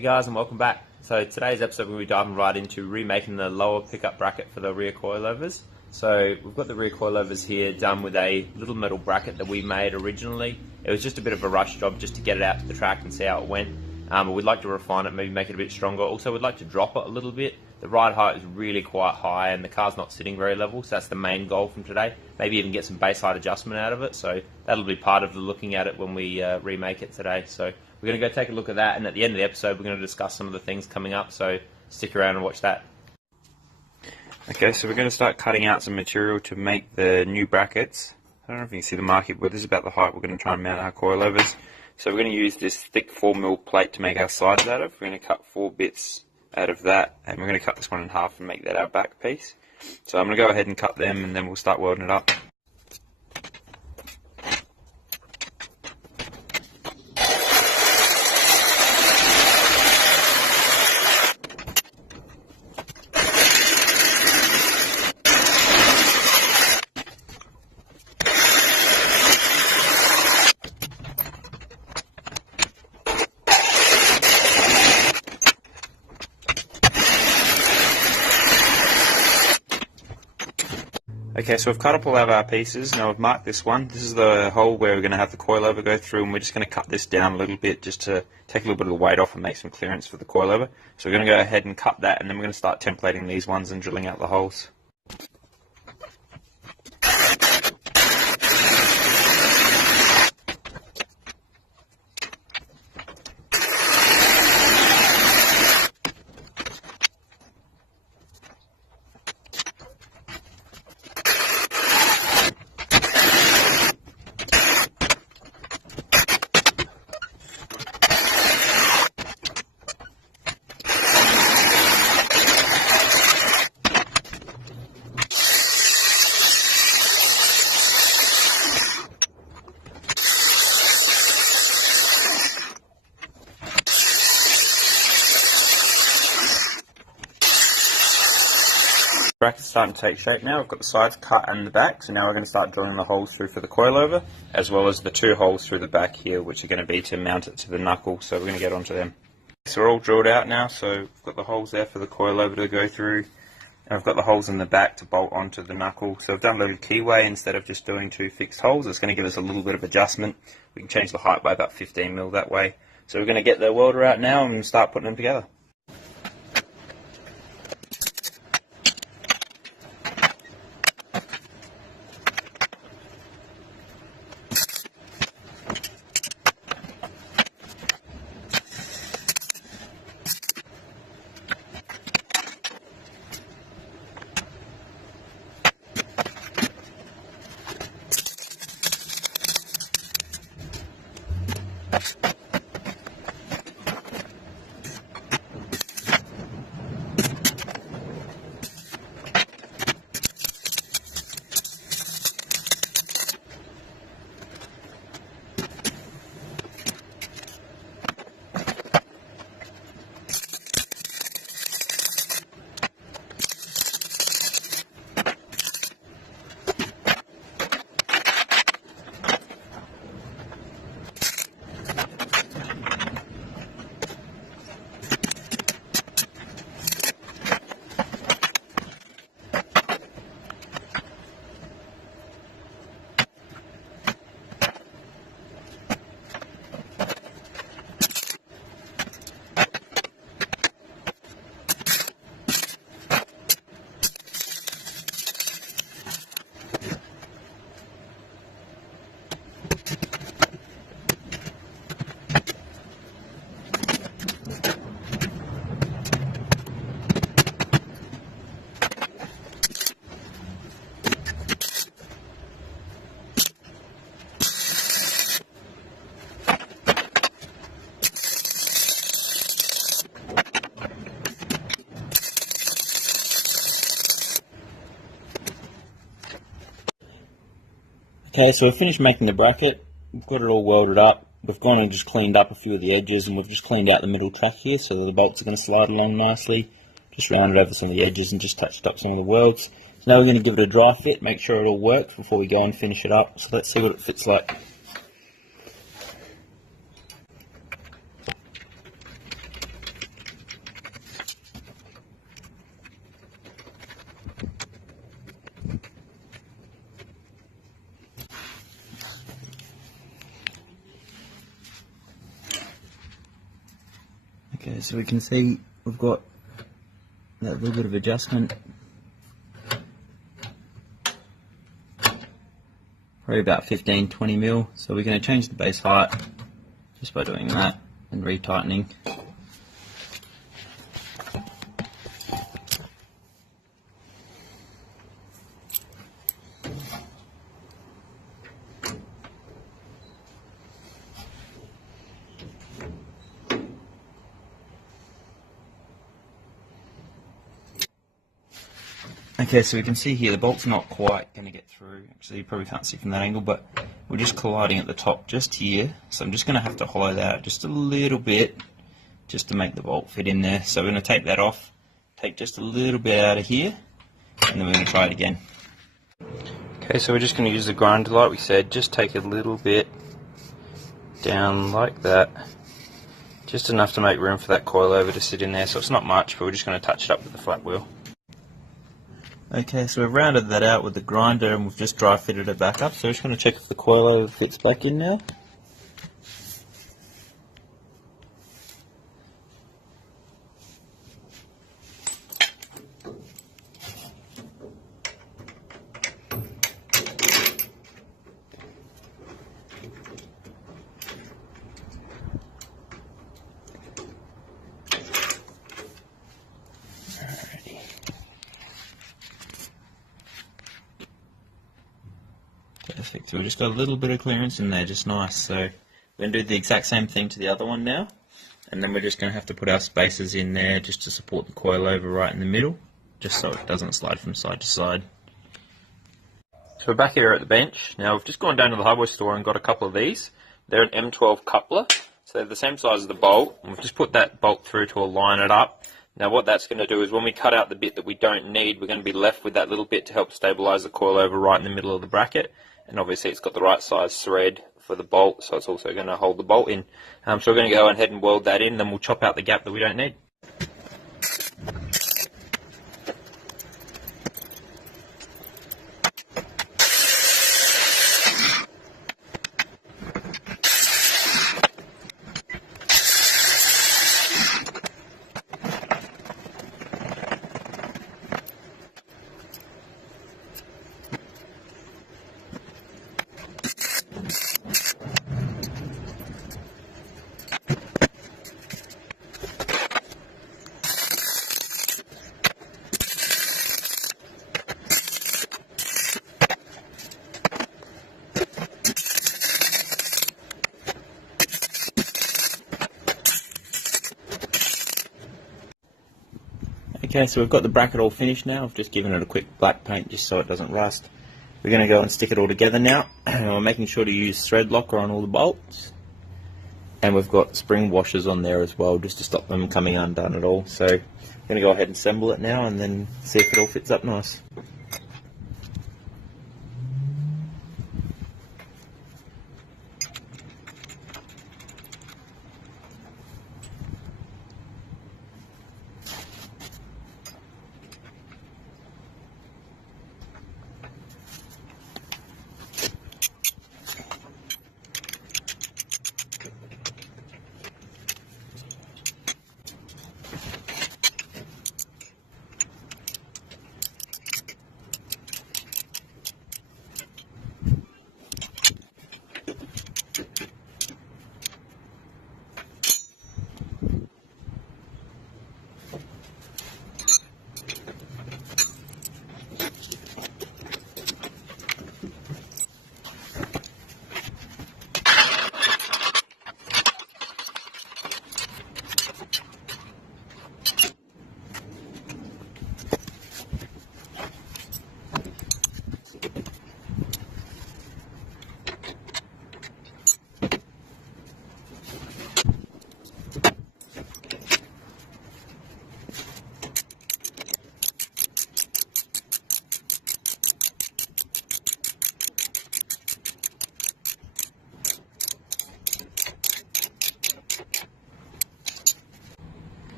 Hey guys, and welcome back. So today's episode we're going to be diving right into remaking the lower pickup bracket for the rear coilovers. So we've got the rear coilovers here done with a little metal bracket that we made originally. It was just a bit of a rush job just to get it out to the track and see how it went. But we'd like to refine it, maybe make it a bit stronger. Also, we'd like to drop it a little bit. The ride height is really quite high and the car's not sitting very level, so that's the main goal from today. Maybe even get some base height adjustment out of it, so that'll be part of the looking at it when we remake it today. So we're going to go take a look at that, and at the end of the episode we're going to discuss some of the things coming up, so stick around and watch that. Okay, so we're going to start cutting out some material to make the new brackets. I don't know if you can see the mark here, but this is about the height we're going to try and mount our coilovers. So we're going to use this thick 4mm plate to make our sides out of. We're going to cut 4 bits out of that, and we're going to cut this one in half and make that our back piece. So I'm going to go ahead and cut them, and then we'll start welding it up. Okay, so we've cut up all of our pieces. Now we've marked this one. This is the hole where we're going to have the coilover go through, and we're just going to cut this down a little bit just to take a little bit of the weight off and make some clearance for the coilover. So we're going to go ahead and cut that, and then we're going to start templating these ones and drilling out the holes. Bracket's starting to take shape now. We've got the sides cut and the back, so now we're going to start drilling the holes through for the coilover, as well as the 2 holes through the back here, which are going to be to mount it to the knuckle, so we're going to get onto them. So we're all drilled out now, so we've got the holes there for the coilover to go through, and I've got the holes in the back to bolt onto the knuckle. So I've done a little keyway instead of just doing 2 fixed holes. It's going to give us a little bit of adjustment. We can change the height by about 15mm that way. So we're going to get the welder out now and start putting them together. Okay, so we've finished making the bracket. We've got it all welded up. We've gone and just cleaned up a few of the edges, and we've just cleaned out the middle track here so that the bolts are going to slide along nicely. Just rounded over some of the edges and just touched up some of the welds. So now we're going to give it a dry fit, make sure it all works before we go and finish it up. So let's see what it fits like. Okay, so we can see we've got that little bit of adjustment, probably about 15-20 mil. So we're going to change the base height just by doing that and retightening. Okay, so we can see here the bolt's not quite going to get through. Actually, you probably can't see from that angle, but we're just colliding at the top just here. So I'm just going to have to hollow that out just a little bit just to make the bolt fit in there. So we're going to take that off, take just a little bit out of here, and then we're going to try it again. Okay, so we're just going to use the grinder like we said, just take a little bit down like that. Just enough to make room for that coilover to sit in there, so it's not much, but we're just going to touch it up with the flat wheel. Okay, so we've rounded that out with the grinder and we've just dry fitted it back up, so we're just going to check if the coilover fits back in now. Perfect, so we've just got a little bit of clearance in there, just nice. So we're going to do the exact same thing to the other one now, and then we're just going to have to put our spacers in there just to support the coilover right in the middle, just so it doesn't slide from side to side. So we're back here at the bench. Now we've just gone down to the hardware store and got a couple of these. They're an M12 coupler, so they're the same size as the bolt, and we've just put that bolt through to align it up. Now what that's going to do is when we cut out the bit that we don't need, we're going to be left with that little bit to help stabilise the coilover right in the middle of the bracket. And obviously it's got the right size thread for the bolt, so it's also going to hold the bolt in. So we're going to go ahead and weld that in, then we'll chop out the gap that we don't need. Okay, so we've got the bracket all finished now. I've just given it a quick black paint just so it doesn't rust. We're going to go and stick it all together now. We're making sure to use thread locker on all the bolts. And we've got spring washers on there as well, just to stop them coming undone at all. So I'm going to go ahead and assemble it now and then see if it all fits up nice.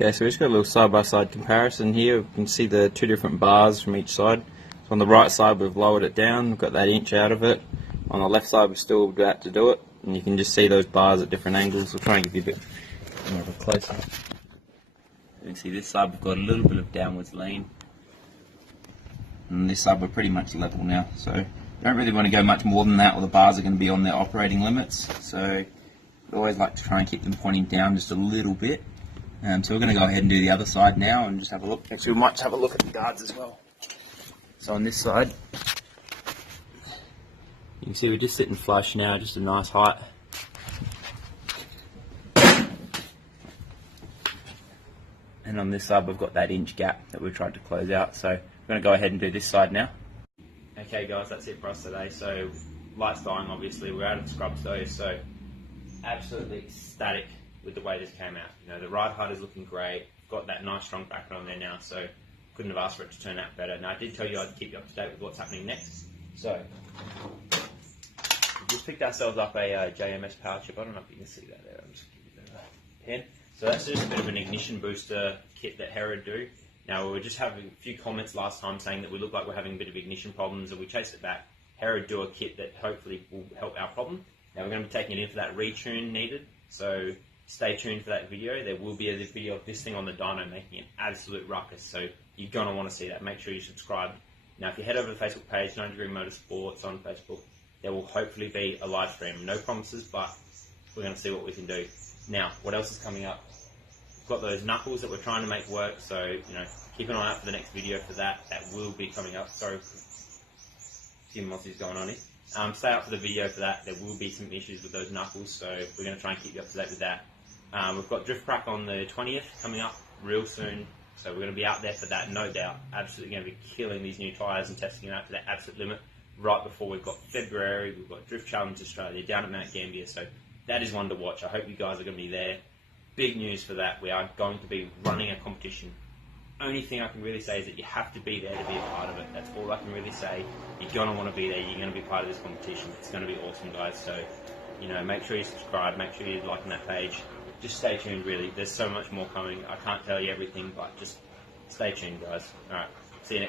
Okay, so we've just got a little side-by-side comparison here. We can see the two different bars from each side. So on the right side we've lowered it down, we've got that inch out of it. On the left side we've still got to do it, and you can just see those bars at different angles. We'll try and give you a bit more of a close up. You can see this side we've got a little bit of downwards lean, and this side we're pretty much level now, so don't really want to go much more than that, or the bars are going to be on their operating limits. So we always like to try and keep them pointing down just a little bit. So we're going to go ahead and do the other side now and just have a look. Actually, we might have a look at the guards as well. So on this side, you can see we're just sitting flush now, just a nice height. And on this side we've got that inch gap that we tried to close out, so we're going to go ahead and do this side now. Okay guys, that's it for us today. So lights dying obviously, we're out of scrubs though, so absolutely ecstatic with the way this came out. You know, the ride height is looking great, got that nice strong bracket on there now, so couldn't have asked for it to turn out better. Now I did tell you I'd keep you up to date with what's happening next. So we just picked ourselves up a JMS power chip. I don't know if you can see that there, I'm just giving you a pen. So that's just a bit of an ignition booster kit that Herod do. Now we were just having a few comments last time saying that we look like we're having a bit of ignition problems, and we chased it back. Herod do a kit that hopefully will help our problem. Now we're going to be taking it in for that retune needed, so stay tuned for that video. There will be a video of this thing on the dyno making an absolute ruckus, so you're going to want to see that. Make sure you subscribe. Now if you head over to the Facebook page, 90 Degree Motorsports on Facebook, there will hopefully be a live stream. No promises, but we're going to see what we can do. Now, what else is coming up? We've got those knuckles that we're trying to make work, so you know, keep an eye out for the next video for that. That will be coming up. Sorry, a few Mossies going on here. Stay out for the video for that. There will be some issues with those knuckles, so we're going to try and keep you up to date with that. We've got Drift Crack on the 20th coming up real soon, so we're going to be out there for that, no doubt. Absolutely going to be killing these new tyres and testing them out to their absolute limit. Right before we've got February, we've got Drift Challenge Australia down at Mount Gambier, so that is one to watch. I hope you guys are going to be there. Big news for that, we are going to be running a competition. Only thing I can really say is that you have to be there to be a part of it. That's all I can really say. You're going to want to be there, you're going to be part of this competition. It's going to be awesome, guys, so you know, make sure you subscribe, make sure you're liking that page. Just stay tuned, really. There's so much more coming. I can't tell you everything, but just stay tuned, guys. Alright, see you next time.